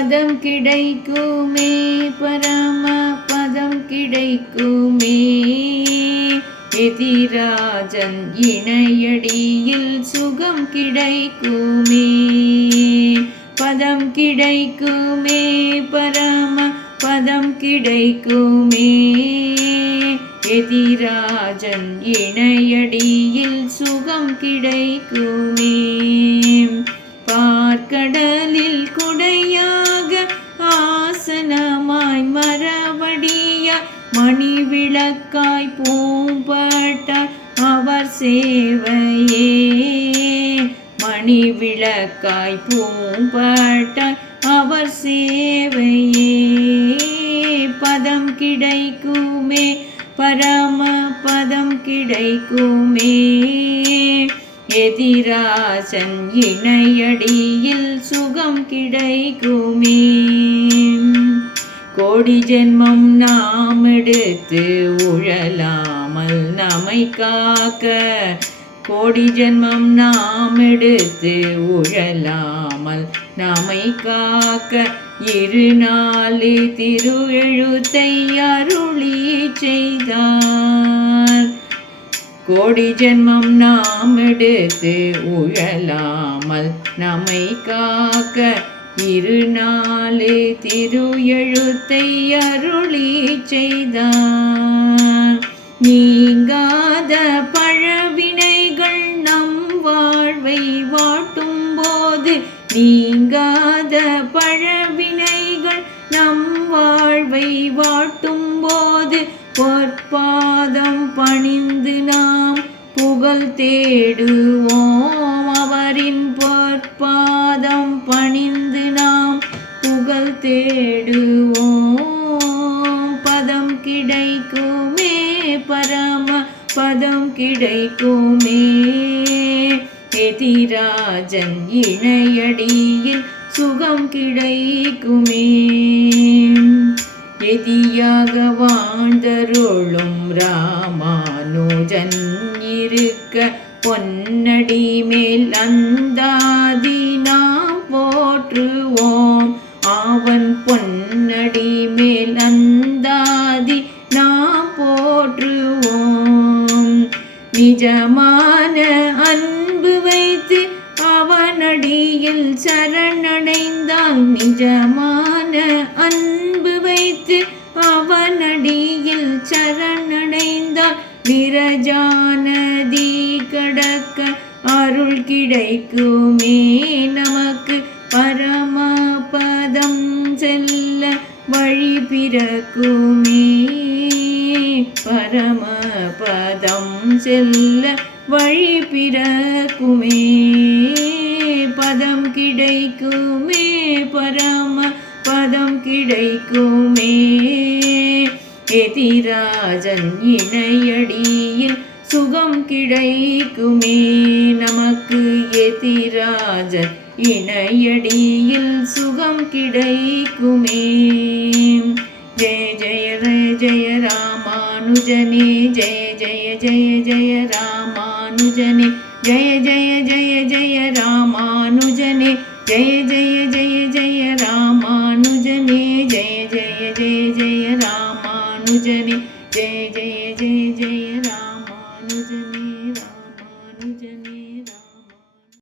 பதம் கிடைக்குமே, பரம பதம் கிடைக்குமே. எதிராஜன் இணையடியில் சுகம் கிடைக்குமே, பதம் கிடைக்குமே, பரம பதம் கிடைக்குமே. எதிராஜன் இணையடியில் சுகம் கிடைக்குமே. பார்க்கடலில் குடையாக ஆசனமாய் மரவடிய மணி விளக்காய் பூம்பட்டார் அவர் சேவையே, மணி விளக்காய் பூம்பட்டார் அவர் சேவையே. பதம் கிடைக்குமே, பரம பதம் கிடைக்குமே. எதிராசன் இணையடியில் சுகம் கிடைக்குமே. கோடி ஜென்மம் நாம் எடுத்து உழலாமல் நம்மை காக்க, கோடி ஜென்மம் நாம் எடுத்து உழலாமல் நம்மை காக்க, இருநாளு திரு எழுத்தை அருளி செய்தார். கோடி ஜென்மம் நாம் எடுத்து உழலாமல் நம்மை காக்க, இருநாளு திரு எழுத்தை அருளி செய்தார். நீங்காத பழவினைகள் நம் வாழ்வை வாட்டும் போது, நீங்காத பழவினைகள் நம் வாழ்வை வாட்டும் போது, பொற்பாதம் பணிந்து நாம் புகழ் தேடுவோம். அவரின் பொற்பாதம் பணிந்து நாம் புகழ் தேடுவோம். பதம் கிடைக்குமே, பரம பதம் கிடைக்குமே. எதிராஜன் இணையடியில் சுகம் கிடைக்குமே. எதியாக வாழ்ந்தருளும் ராமானுஜன் இருக்க, பொன்னடி மேல் அந்தாதி நாம் போற்றுவோம். அவன் பொன்னடி மேல் அந்தாதி நாம் போற்றுவோம். நிஜமான அன்பு வைத்து அவனடியில் சரணடைந்தான், நிஜமான அன்பு வைத்து அவனடியில் சரணடைந்தான். விரஜாநதி கடக்க அருள் கிடைக்குமே, நமக்கு பரமபதம் செல்ல வழி பிறக்குமே, பரமபதம் செல்ல வழி பிறக்குமே. பதம் கிடைக்குமே, பரம பதம் கிடைக்குமே. எதிராஜன் இணையடியில் சுகம் கிடைக்குமே, நமக்கு எதிராஜன் இணையடியில் சுகம் கிடைக்குமே. ஜெய ஜெய ஜெய ராமானுஜனே, ஜெய ஜெய ஜெய ஜெய ராமானுஜனே, ஜெய ஜெய ஜெய ஜெய ராமானுஜனே, ஜெய ஜெய